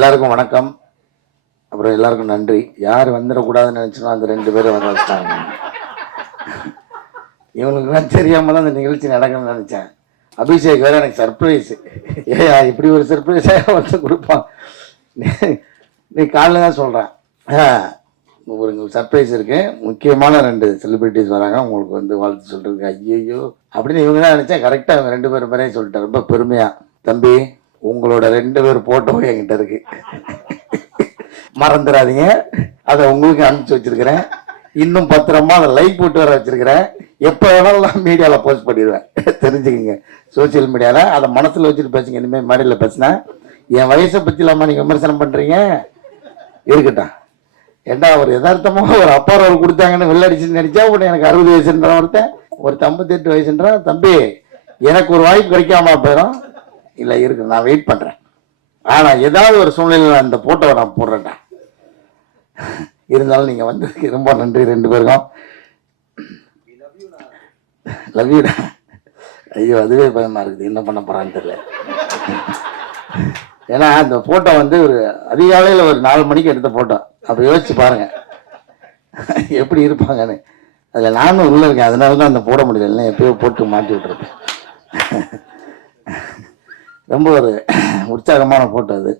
எல்லாருக்கும் வணக்கம். அப்புறம் எல்லாருக்கும் நன்றி. யார் வந்துடக்கூடாதுன்னு நினச்சனோ அந்த ரெண்டு பேரும் வர வச்சிட்டாங்க. இவங்களுக்குலாம் தெரியாமல் தான் அந்த நிகழ்ச்சி நடக்கணும்னு நினச்சேன். அபிஷேக் வேறு எனக்கு சர்ப்ரைஸ் ஏயா இப்படி ஒரு சர்ப்ரைஸாக வந்து கொடுப்பான். நீ- நீ காலைல தான் சொல்கிறேன் ஒரு சர்ப்ரைஸ் இருக்கு. முக்கியமான ரெண்டு செலிபிரிட்டிஸ் வராங்க. உங்களுக்கு வந்து வாழ்த்து சொல்றதுக்கு ஐயோ அப்படின்னு இவங்க தான் நினைச்சேன். கரெக்டாக அவங்க ரெண்டு பேரும் பேரையும் சொல்லிட்டேன் ரொம்ப பெருமையா. தம்பி உங்களோட ரெண்டு பேர் போட்டோவும் என்கிட்ட இருக்கு. மறந்துடாதீங்க. அதை உங்களுக்கு அனுப்பிச்சு வச்சிருக்கிறேன். இன்னும் பத்திரமா அதை லைக் போட்டு வர வச்சிருக்கிறேன். எப்போ வேணாலும் நான் மீடியாவில் போஸ்ட் பண்ணிடுவேன். தெரிஞ்சுக்கங்க. சோஷியல் மீடியாவில் அதை மனசில் வச்சுட்டு பேசுங்க. இனிமேல் மேடையில் பேசினேன். என் வயசை பற்றி நீங்கள் விமர்சனம் பண்ணுறீங்க இருக்கட்டும். ஏண்டா ஒரு யதார்த்தமா ஒரு அப்பா ரோல் கொடுத்தாங்கன்னு வெள்ளடிச்சுன்னு நினைச்சா உடனே எனக்கு அறுபது வயசுன்றான் ஒருத்தன் ஒரு ஐம்பத்தெட்டு வயசுன்றான் தம்பி எனக்கு ஒரு வாய்ப்பு கிடைக்காம போயிடும். இல்லை இருக்கு நான் வெயிட் பண்ணுறேன் ஆனால் ஏதாவது ஒரு சூழ்நிலையில் அந்த போட்டோவை நான் போடுறேன்டா. இருந்தாலும் நீங்கள் வந்ததுக்கு ரொம்ப நன்றி ரெண்டு பேருக்கும். லவ் யூடா ஐயோ அதுவே பயமாக இருக்குது. என்ன பண்ண போகிறான்னு தெரியல. ஏன்னா அந்த ஃபோட்டோ வந்து ஒரு அதிகாலையில் ஒரு நாலு மணிக்கு எடுத்த ஃபோட்டோ அப்போ யோசிச்சு பாருங்கள் எப்படி இருப்பாங்கன்னு. அதில் நானும் உள்ளே இருக்கேன். அதனால தான் அந்த போட முடியல. இல்லைன்னா எப்பயோ போட்டு மாட்டி விட்ருப்பேன் ரொம்ப ஒரு உற்சாகமான ஃபோட்டோ அது.